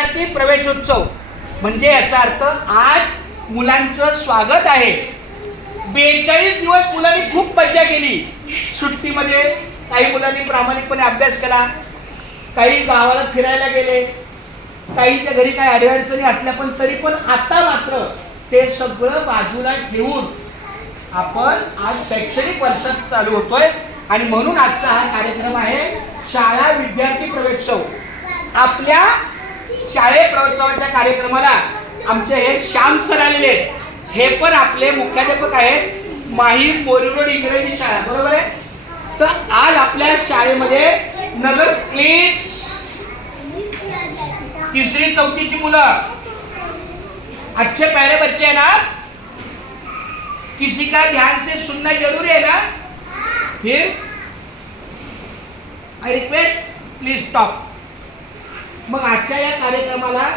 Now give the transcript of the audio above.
विद्यार्थी प्रवेशोत्सव म्हणजे याचा अर्थ आज मुलांचं स्वागत आहे. 42 दिवस मुलांनी खूप मजा केली. सुट्टीमध्ये काही मुलांनी प्रामाणिकपणे अभ्यास केला, काही गावाला फिरायला गेले, काहीच्या घरी काही अडचणी असल्या, पण तरी पण आता मात्र ते सगळं बाजूला ठेवून आपण आज शैक्षणिक वर्षात चालू होतोय. आणि म्हणून आजचा हा कार्यक्रम आहे शाळा विद्यार्थी प्रवेशोत्सव. आपल्या शाळे प्रवेशोत्सवाच्या कार्यक्रमाला आमचे हे श्याम सर आलेले आहेत. हे पण आपले मुख्याध्यापक आहेत माहीम बोरीरोड इंग्रजी शाळा, बरोबर आहे. तर आज आपल्या शाळेमध्ये नगर प्लीज 3री 4थीची मुलं, अच्छे प्यारे बच्चे हैं ना, किसी का ध्यान से सुनना जरूरी है ना. फिर आई रिक्वेस्ट प्लीज स्टॉप. मग आजच्या या कार्यक्रमाला